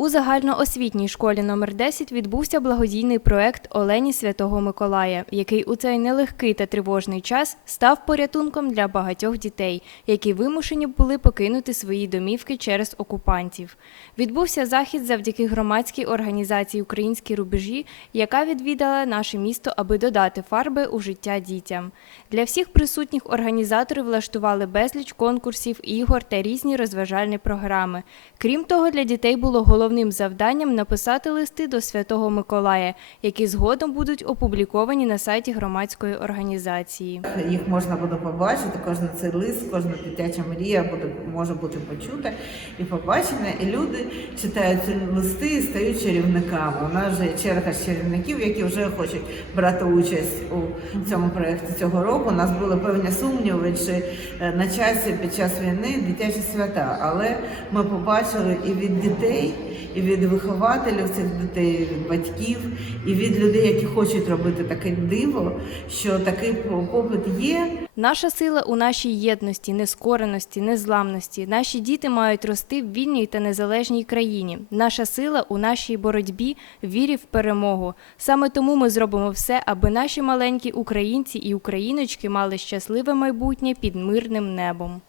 У загальноосвітній школі номер 10 відбувся благодійний проект Олені Святого Миколая, який у цей нелегкий та тривожний час став порятунком для багатьох дітей, які вимушені були покинути свої домівки через окупантів. Відбувся захід завдяки громадській організації Українські рубежі, яка відвідала наше місто, аби додати фарби у життя дітям. Для всіх присутніх організатори влаштували безліч конкурсів, ігор та різні розважальні програми. Крім того, для дітей було головним завданням написати листи до Святого Миколая, які згодом будуть опубліковані на сайті громадської організації. Їх можна буде побачити, кожен цей лист, кожна дитяча мрія буде може бути почута і побачена. І люди читають ці листи і стають чарівниками. У нас вже черга чарівників, які вже хочуть брати участь у цьому проєкті цього року. У нас були певні сумніви, чи е, на часі під час війни дитячі свята. Але ми побачили і від дітей, і від вихователів цих дітей, від батьків, і від людей, які хочуть робити таке диво, що такий попит є. Наша сила у нашій єдності, нескореності, незламності. Наші діти мають рости в вільній та незалежній країні. Наша сила у нашій боротьбі, вірі в перемогу. Саме тому ми зробимо все, аби наші маленькі українці і україночки мали щасливе майбутнє під мирним небом.